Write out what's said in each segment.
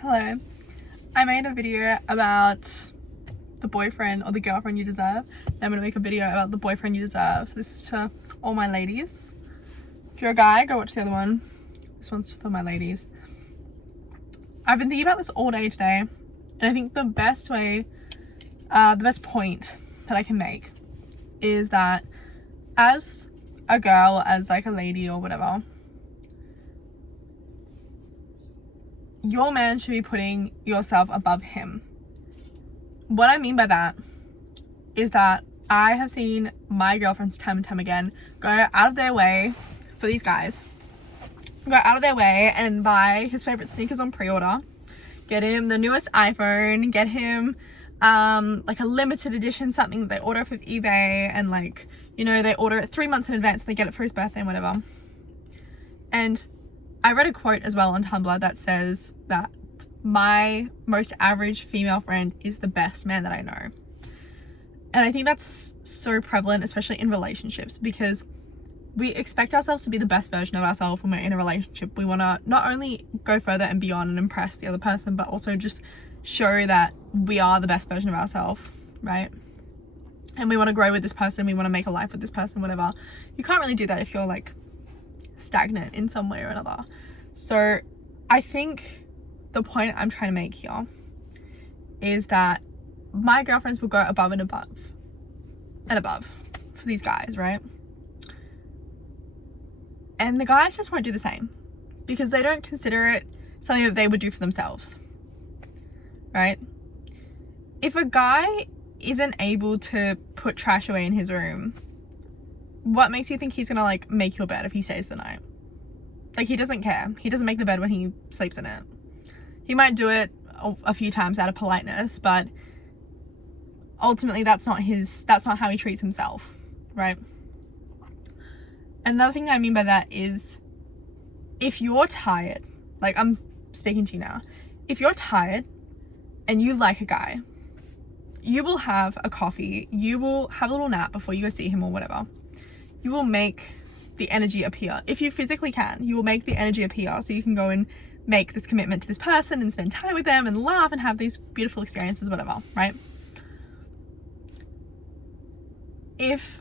Hello. I made a video about the boyfriend or the girlfriend you deserve. Now I'm going to make a video about the boyfriend you deserve. So this is to all my ladies. If you're a guy, go watch the other one. This one's for my ladies. I've been thinking about this all day today, and I think the best way, the best point that I can make is that as a girl, as like a lady or whatever, your man should be putting yourself above him. What I mean by that is that I have seen my girlfriends time and time again go out of their way for these guys, go out of their way and buy his favorite sneakers on pre-order, get him the newest iPhone, get him like a limited edition, something that they order off of eBay, and like, you know, they order it 3 months in advance and they get it for his birthday and whatever. And I read a quote as well on Tumblr that says that my most average female friend is the best man that I know. And I think that's so prevalent, especially in relationships, because we expect ourselves to be the best version of ourselves when we're in a relationship. We want to not only go further and beyond and impress the other person, but also just show that we are the best version of ourselves, right? And we want to grow with this person, we want to make a life with this person, whatever. You can't really do that if you're like stagnant in some way or another. So I think the point I'm trying to make here is that my girlfriends will go above and above for these guys, right? And the guys just won't do the same because they don't consider it something that they would do for themselves, right? If a guy isn't able to put trash away in his room, what makes you think he's gonna like make your bed if he stays the night? Like, he doesn't care. He doesn't make the bed when he sleeps in it. He might do it a few times out of politeness, but ultimately that's not how he treats himself, right? Another thing I mean by that is, if you're tired, like I'm speaking to you now, if you're tired and you like a guy, you will have a coffee, you will have a little nap before you go see him or whatever. You will make the energy appear. If you physically can, you will make the energy appear so you can go and make this commitment to this person and spend time with them and laugh and have these beautiful experiences, whatever, right? If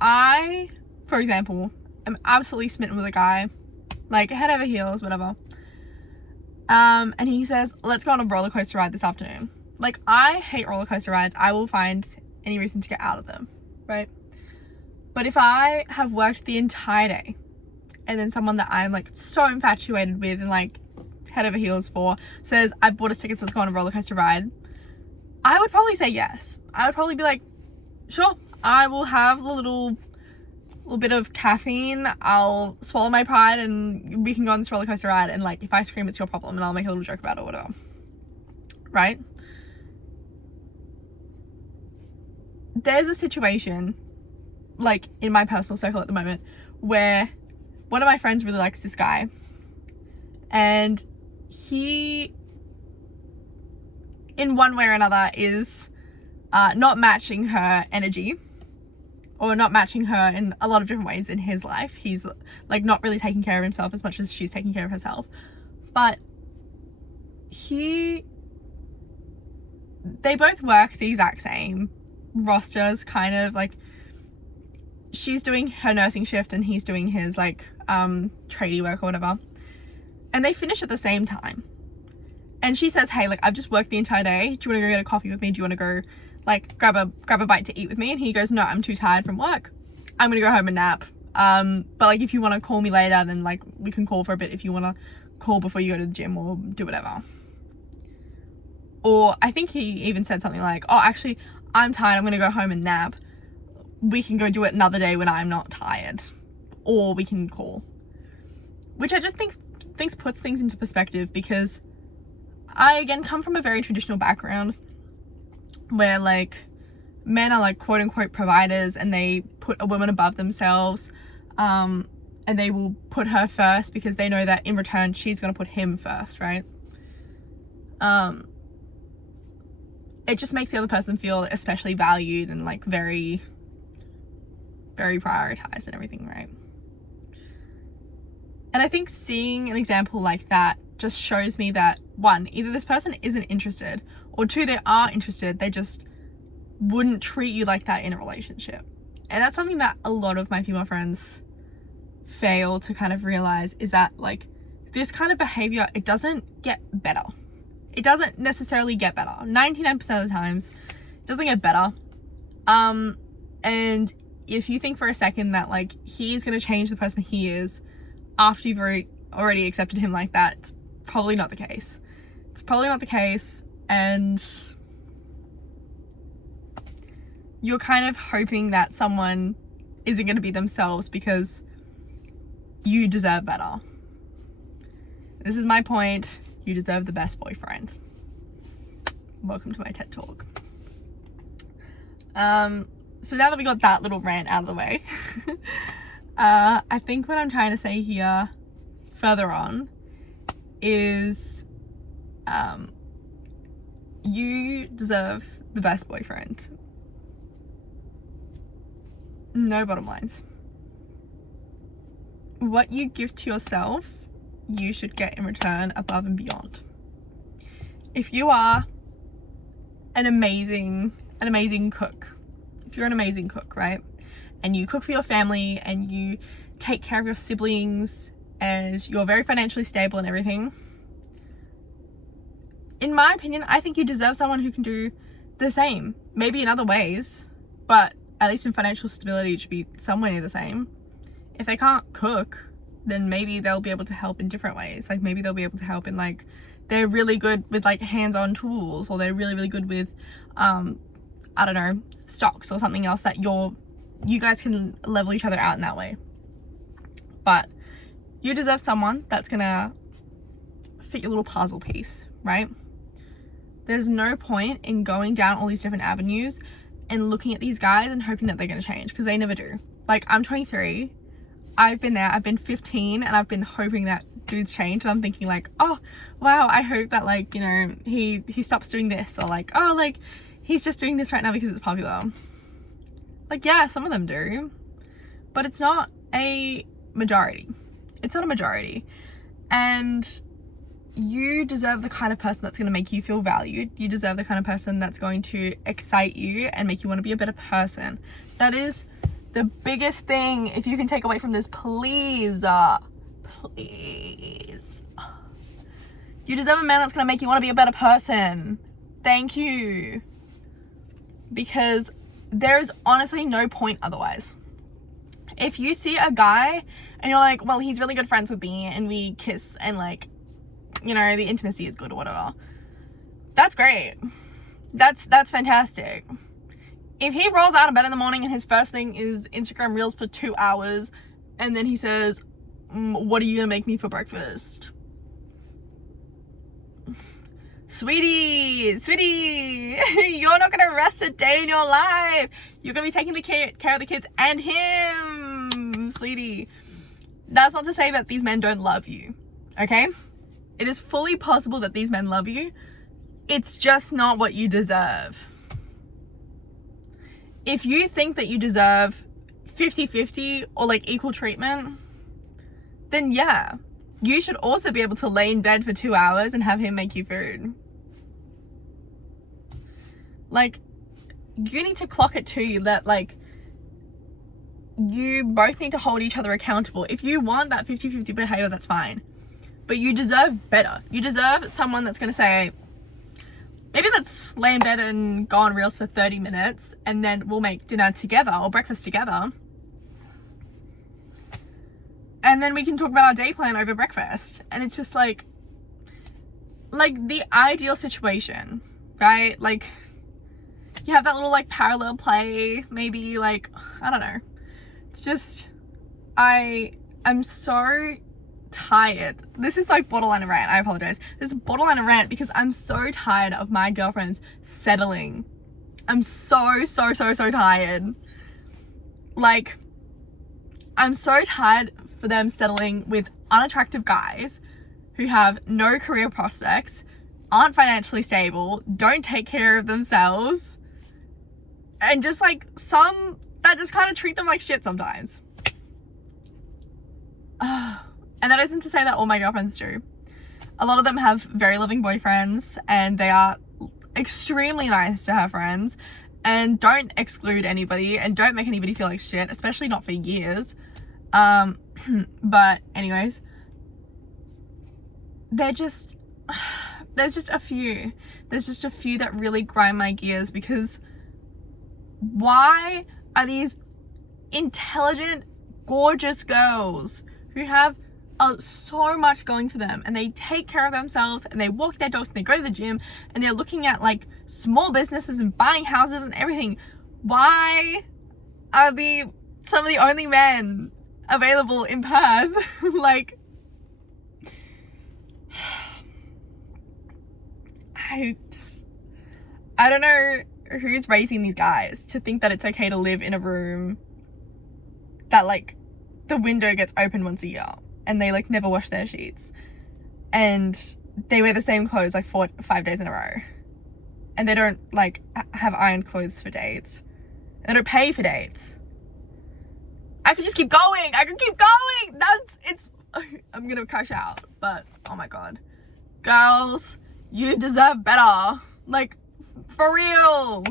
I, for example, am absolutely smitten with a guy, like head over heels, whatever, and he says, let's go on a roller coaster ride this afternoon. Like, I hate roller coaster rides. I will find any reason to get out of them, right? But if I have worked the entire day and then someone that I'm like so infatuated with and like head over heels for says, I bought us tickets, let's go on a roller coaster ride, I would probably say yes. I would probably be like, sure, I will have a little bit of caffeine, I'll swallow my pride and we can go on this roller coaster ride, and like if I scream, it's your problem and I'll make a little joke about it or whatever, right? There's a situation like in my personal circle at the moment where one of my friends really likes this guy, and he in one way or another is not matching her energy, or not matching her in a lot of different ways in his life. He's like not really taking care of himself as much as she's taking care of herself, but they both work the exact same rosters, kind of like she's doing her nursing shift and he's doing his like tradie work or whatever, and they finish at the same time. And she says, hey, like I've just worked the entire day, do you want to go get a coffee with me, do you want to go like grab a bite to eat with me? And he goes, no, I'm too tired from work, I'm gonna go home and nap, but like if you want to call me later, then like we can call for a bit if you want to call before you go to the gym or do whatever. Or I think he even said something like, oh, actually I'm tired, I'm gonna go home and nap, we can go do it another day when I'm not tired, or we can call. Which I just think puts things into perspective, because I again come from a very traditional background where like men are like quote unquote providers and they put a woman above themselves, and they will put her first because they know that in return she's going to put him first, right? It just makes the other person feel especially valued and like very, very prioritized and everything, right? And I think seeing an example like that just shows me that, one, either this person isn't interested, or two, they are interested, they just wouldn't treat you like that in a relationship. And that's something that a lot of my female friends fail to kind of realize, is that like this kind of behavior, it doesn't get better. It doesn't necessarily get better. 99% of the times, it doesn't get better. And if you think for a second that like he's going to change the person he is after you've already accepted him like that, it's probably not the case. It's probably not the case. And you're kind of hoping that someone isn't going to be themselves because you deserve better. This is my point. You deserve the best boyfriend. Welcome to my TED Talk. So now that we got that little rant out of the way, I think what I'm trying to say here further on is you deserve the best boyfriend. No bottom lines. What you give to yourself, you should get in return above and beyond. If you are an amazing cook, if you're an amazing cook, right, and you cook for your family and you take care of your siblings and you're very financially stable and everything, in my opinion, I think you deserve someone who can do the same, maybe in other ways, but at least in financial stability it should be somewhere near the same. If they can't cook, then maybe they'll be able to help in different ways. Like maybe they'll be able to help in like, they're really good with like hands-on tools, or they're really good with I don't know, stocks or something else that you guys can level each other out in that way. But you deserve someone that's gonna fit your little puzzle piece, right? There's no point in going down all these different avenues and looking at these guys and hoping that they're gonna change, because they never do. Like, I'm 23, I've been there, I've been 15, and I've been hoping that dudes change, and I'm thinking like, oh wow, I hope that like, you know, he stops doing this, or like, oh, like he's just doing this right now because it's popular. Like, yeah, some of them do, but it's not a majority. It's not a majority. And you deserve the kind of person that's going to make you feel valued. You deserve the kind of person that's going to excite you and make you want to be a better person. That is the biggest thing. If you can take away from this, please, please. You deserve a man that's going to make you want to be a better person. Thank you. Because there's honestly no point otherwise. If you see a guy and you're like, well, he's really good friends with me and we kiss and like, you know, the intimacy is good or whatever, that's great. That's fantastic. If he rolls out of bed in the morning and his first thing is Instagram Reels for 2 hours, and then he says, what are you gonna make me for breakfast? Sweetie, you're not gonna rest a day in your life. You're gonna be taking the care of the kids and him, sweetie. That's not to say that these men don't love you, okay? It is fully possible that these men love you. It's just not what you deserve. If you think that you deserve 50-50 or like equal treatment, then yeah, you should also be able to lay in bed for 2 hours and have him make you food. Like, you need to clock it to you that like, you both need to hold each other accountable. If you want that 50-50 behavior, that's fine. But you deserve better. You deserve someone that's going to say, maybe let's lay in bed and go on Reels for 30 minutes and then we'll make dinner together or breakfast together. And then we can talk about our day plan over breakfast. And it's just like the ideal situation, right? Like, you have that little like parallel play, maybe, like, I don't know. It's just, I'm so tired. This is like borderline a rant. I apologize. This is borderline a rant because I'm so tired of my girlfriends settling. I'm so tired. Like, I'm so tired for them settling with unattractive guys who have no career prospects, aren't financially stable, don't take care of themselves, and just like some that just kind of treat them like shit sometimes. And that isn't to say that all my girlfriends do. A lot of them have very loving boyfriends, and they are extremely nice to have friends, and don't exclude anybody, and don't make anybody feel like shit, especially not for years. But anyways, there's just a few that really grind my gears, because why are these intelligent, gorgeous girls who have so much going for them, and they take care of themselves, and they walk their dogs, and they go to the gym, and they're looking at like small businesses and buying houses and everything, why are some of the only men available in Perth? Like, I don't know who's raising these guys to think that it's okay to live in a room that like the window gets opened once a year, and they like never wash their sheets, and they wear the same clothes like 4-5 days in a row, and they don't like have ironed clothes for dates, and they don't pay for dates. I could just keep going. I'm gonna crash out, but oh my god, girls, you deserve better. Like, for real.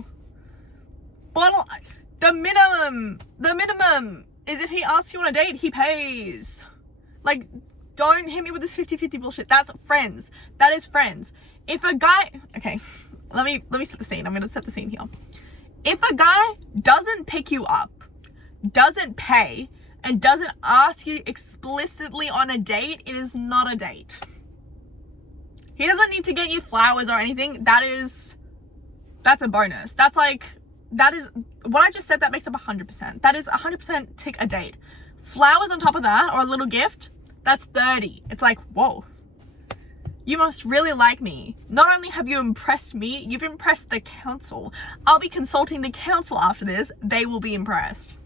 The minimum is if he asks you on a date, he pays. Like, don't hit me with this 50-50 bullshit. That's friends. That is friends. If a guy, okay, let me set the scene. I'm gonna set the scene here. If a guy doesn't pick you up, doesn't pay, and doesn't ask you explicitly on a date, it is not a date. He doesn't need to get you flowers or anything. That's a bonus. That is what I just said. That makes up 100%. That is 100% tick a date. Flowers on top of that, or a little gift, that's 30. It's like, whoa, you must really like me. Not only have you impressed me, you've impressed the council. I'll be consulting the council after this. They will be impressed.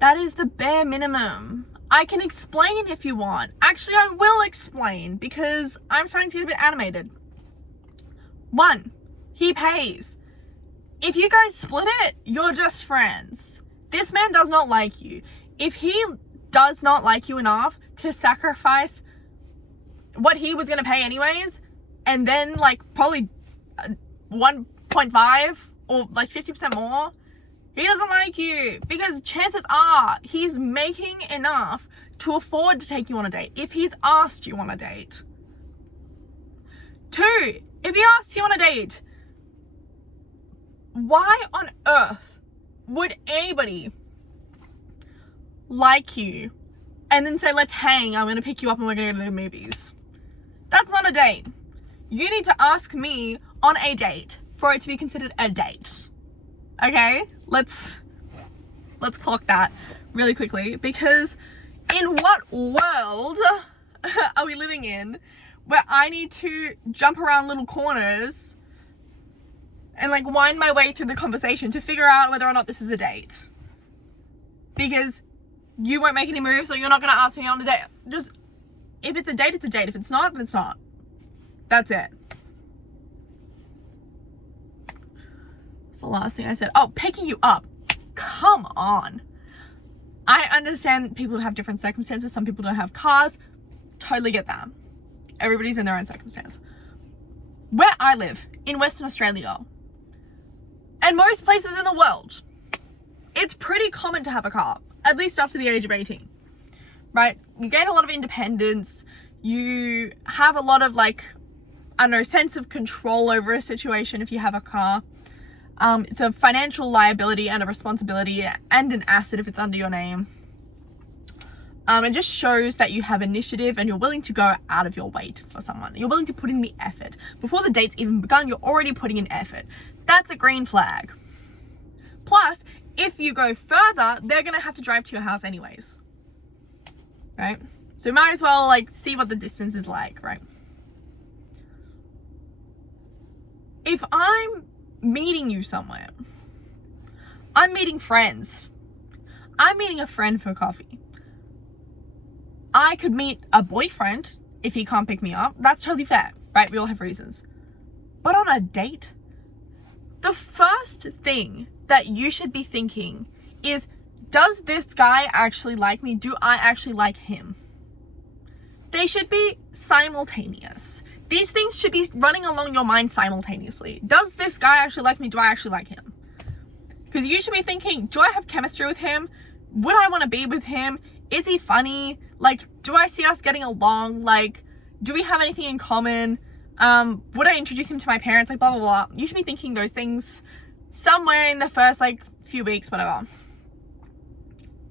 That is the bare minimum. I can explain if you want. Actually, I will explain, because I'm starting to get a bit animated. 1, he pays. If you guys split it, you're just friends. This man does not like you. If he does not like you enough to sacrifice what he was going to pay anyways, and then like probably 1.5 or like 50% more, he doesn't like you, because chances are he's making enough to afford to take you on a date if he's asked you on a date. 2, if he asks you on a date, why on earth would anybody like you and then say, let's hang, I'm going to pick you up and we're going to go to the movies? That's not a date. You need to ask me on a date for it to be considered a date. Okay? Let's clock that really quickly, because in what world are we living in where I need to jump around little corners and like wind my way through the conversation to figure out whether or not this is a date? Because you won't make any moves, so you're not going to ask me on a date. Just, if it's a date, it's a date. If it's not, then it's not. That's it. What's the last thing I said? Oh, picking you up. Come on. I understand people have different circumstances. Some people don't have cars. Totally get that. Everybody's in their own circumstance. Where I live, in Western Australia, and most places in the world, it's pretty common to have a car, at least after the age of 18, right? You gain a lot of independence. You have a lot of like, I don't know, sense of control over a situation if you have a car. It's a financial liability and a responsibility and an asset if it's under your name. It just shows that you have initiative and you're willing to go out of your way for someone. You're willing to put in the effort. Before the date's even begun, you're already putting in effort. That's a green flag. Plus, if you go further, they're going to have to drive to your house anyways. Right? So you might as well like see what the distance is like, right? If I'm meeting you somewhere, I'm meeting friends. I'm meeting a friend for coffee. I could meet a boyfriend if he can't pick me up. That's totally fair, right? We all have reasons. But on a date, the first thing that you should be thinking is, does this guy actually like me? Do I actually like him? they should be simultaneous. These things should be running along your mind simultaneously. Does this guy actually like me? Do I actually like him? Because you should be thinking, do I have chemistry with him? Would I want to be with him? Is he funny? Like, do I see us getting along? Like, do we have anything in common? Would I introduce him to my parents? Like, blah, blah, blah. You should be thinking those things somewhere in the first, like, few weeks, whatever.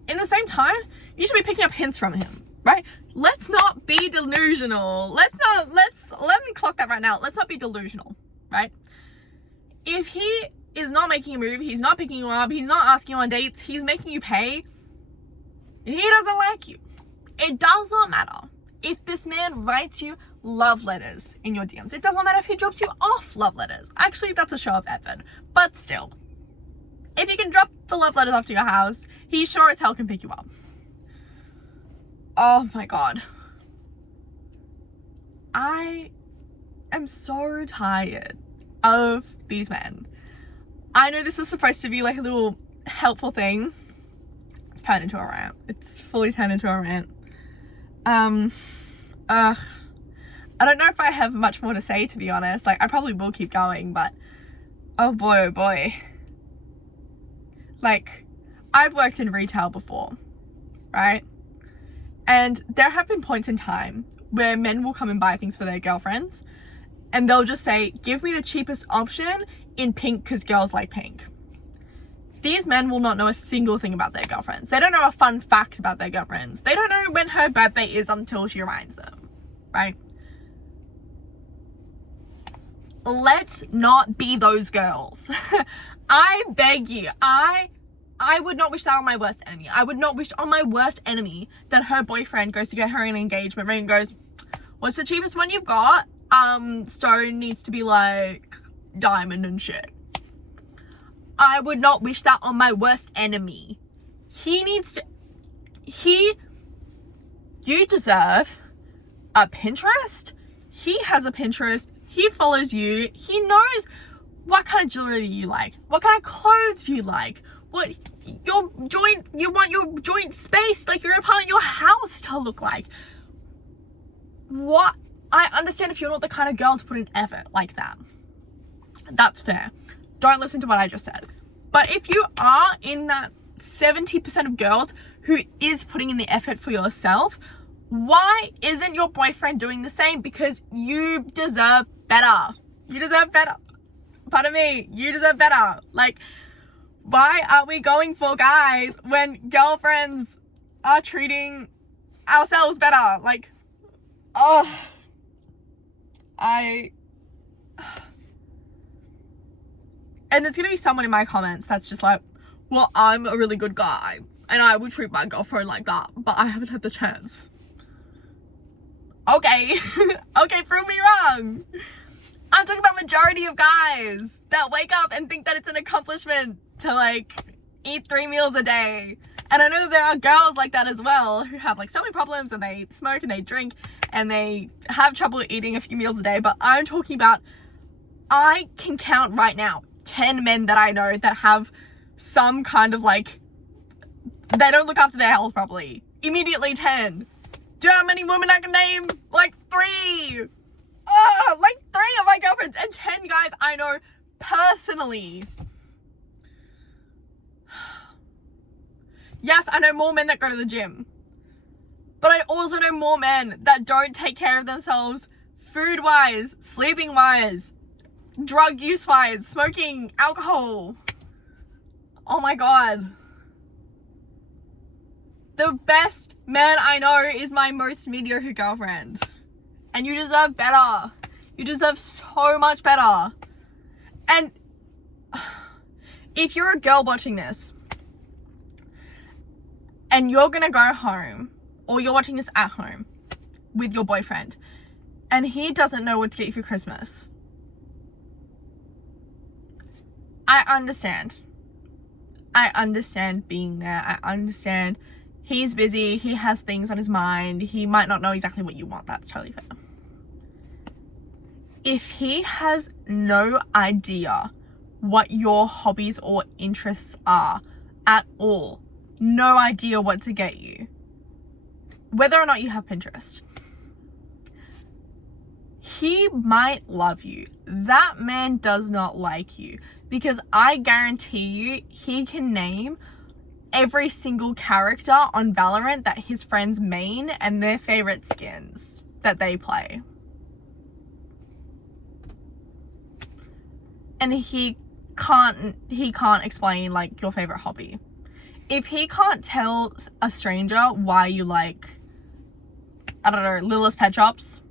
In the same time, you should be picking up hints from him, right? Let's not be delusional. Let me clock that right now. Let's not be delusional, right? If he is not making a move, he's not picking you up, he's not asking you on dates, he's making you pay, he doesn't like you. It does not matter if this man writes you love letters in your DMs. It does not matter if he drops you off love letters. Actually, that's a show of effort, but still. If you can drop the love letters off to your house, he sure as hell can pick you up. Oh my god. I am so tired of these men. I know this was supposed to be like a little helpful thing. It's turned into a rant. It's fully turned into a rant. I don't know if I have much more to say, to be honest. Like, I probably will keep going, but oh boy. Like, I've worked in retail before, right? And there have been points in time where men will come and buy things for their girlfriends, and they'll just say, give me the cheapest option in pink because girls like pink. These men will not know a single thing about their girlfriends. They don't know a fun fact about their girlfriends. They don't know when her birthday is until she reminds them, right? Let's not be those girls. I beg you. I would not wish that on my worst enemy. I would not wish on my worst enemy that her boyfriend goes to get her an engagement ring and goes, what's the cheapest one you've got? Stone needs to be like diamond and shit. I would not wish that on my worst enemy. You deserve a Pinterest. He has a Pinterest. He follows you. He knows what kind of jewelry you like, what kind of clothes you like, what you want your joint space, like your apartment, your house to look like. What? I understand if you're not the kind of girl to put in effort like that. That's fair. Don't listen to what I just said. But if you are in that 70% of girls who is putting in the effort for yourself, why isn't your boyfriend doing the same? Because you deserve better. You deserve better. Pardon me. You deserve better. Like, why are we going for guys when girlfriends are treating ourselves better? Like, oh, and there's gonna be someone in my comments that's just like, well, I'm a really good guy and I would treat my girlfriend like that, but I haven't had the chance. Okay. Okay, prove me wrong. I'm talking about majority of guys that wake up and think that it's an accomplishment to like eat 3 meals a day. And I know that there are girls like that as well who have like stomach problems and they smoke and they drink and they have trouble eating a few meals a day. But I'm talking about, I can count right now 10 men that I know that have some kind of like, they don't look after their health properly. Immediately 10. Do you know how many women I can name? Like 3. Oh, like 3 of my girlfriends and 10 guys I know personally. Yes, I know more men that go to the gym. But I also know more men that don't take care of themselves food-wise, sleeping-wise, drug use-wise, smoking, alcohol. Oh my god. The best man I know is my most mediocre girlfriend. And you deserve better. You deserve so much better. And if you're a girl watching this, and you're gonna go home, or you're watching this at home with your boyfriend, and he doesn't know what to get you for Christmas, I understand. I understand being there. I understand he's busy. He has things on his mind. He might not know exactly what you want. That's totally fair. If he has no idea what your hobbies or interests are at all, no idea what to get you, whether or not you have Pinterest, he might love you. That man does not like you, because I guarantee you he can name every single character on Valorant that his friends main and their favorite skins that they play. And he can't explain like your favorite hobby. If he can't tell a stranger why you like, I don't know, Lila's Pet Shops,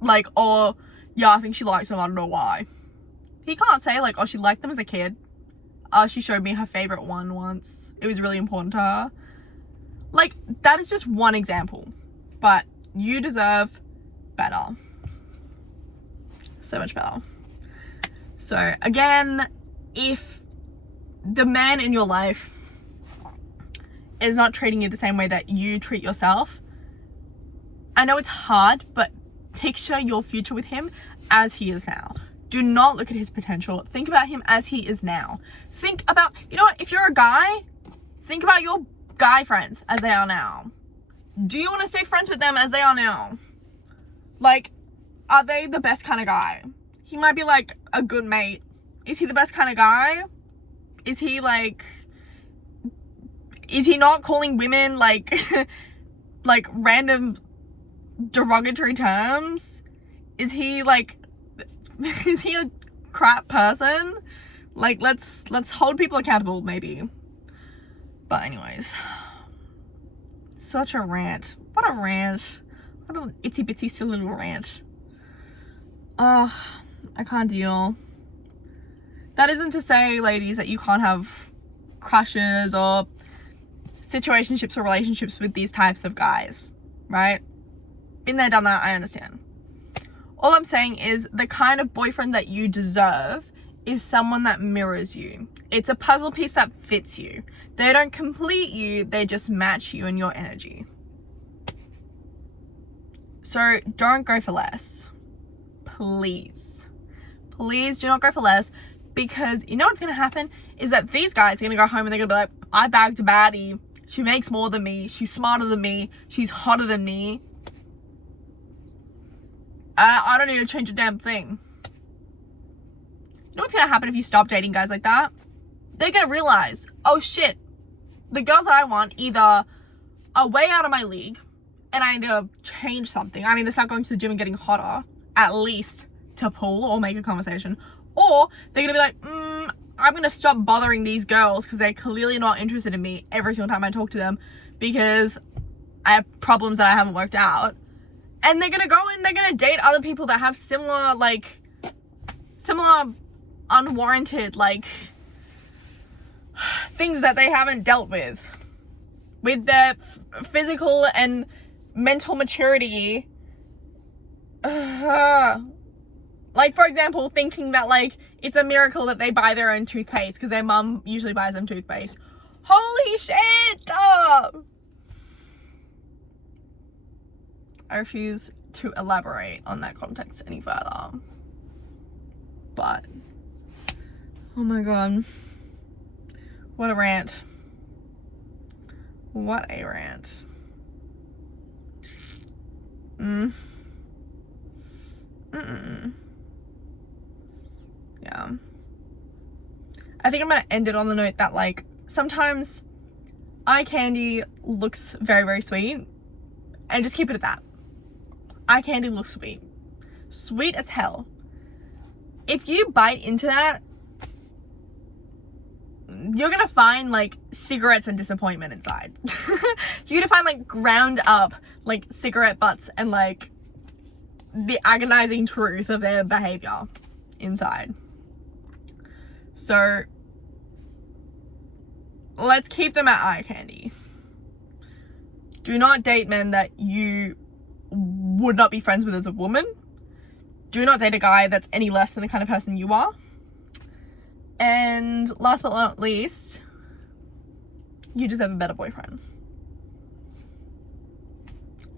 like, or yeah, I think she likes them, I don't know why. He can't say like, oh, she liked them as a kid. She showed me her favorite one once. It was really important to her. Like, that is just one example. But you deserve better. So much better. So, again, if the man in your life is not treating you the same way that you treat yourself, I know it's hard, but picture your future with him as he is now. Do not look at his potential. Think about him as he is now. Think about, you know what, if you're a guy, think about your guy friends as they are now. Do you want to stay friends with them as they are now? Like, are they the best kind of guy? He might be like a good mate. Is he the best kind of guy? Is he like, is he not calling women like, like random derogatory terms? Is he like, is he a crap person? Like, let's hold people accountable, maybe. But anyways, such a rant. What a rant. What an itsy bitsy silly little rant. Ugh, I can't deal. That isn't to say, ladies, that you can't have crushes or situationships or relationships with these types of guys, right? Been there, done that, I understand. All I'm saying is the kind of boyfriend that you deserve is someone that mirrors you. It's a puzzle piece that fits you. They don't complete you, they just match you and your energy. So don't go for less. Please. Please do not go for less, because you know what's going to happen is that these guys are going to go home and they're going to be like, I bagged a baddie. She makes more than me. She's smarter than me. She's hotter than me. I don't need to change a damn thing. You know what's going to happen if you stop dating guys like that? They're going to realize, oh shit, the girls that I want either are way out of my league and I need to change something. I need to start going to the gym and getting hotter, at least to pull or make a conversation. Or they're going to be like, I'm going to stop bothering these girls because they're clearly not interested in me every single time I talk to them because I have problems that I haven't worked out. And they're going to go and they're going to date other people that have similar unwarranted, like, things that they haven't dealt with their physical and mental maturity. Like, for example, thinking that, like, it's a miracle that they buy their own toothpaste because their mum usually buys them toothpaste. Holy shit! I refuse to elaborate on that context any further. But, oh my god. What a rant. What a rant. Yeah. I think I'm gonna end it on the note that, like, sometimes eye candy looks very, very sweet, and just keep it at that. Eye candy looks sweet. Sweet as hell. If you bite into that, you're gonna find, like, cigarettes and disappointment inside. You're gonna find, like, ground up, like, cigarette butts and, like, the agonizing truth of their behavior inside. So let's keep them at eye candy. Do not date men that you would not be friends with as a woman. Do not date a guy that's any less than the kind of person you are. And last but not least, you deserve a better boyfriend.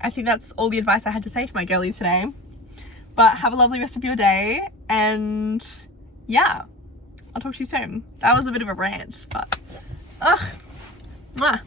I think that's all the advice I had to say to my girlies today. But have a lovely rest of your day, and yeah, I'll talk to you soon. That was a bit of a rant, but mwah.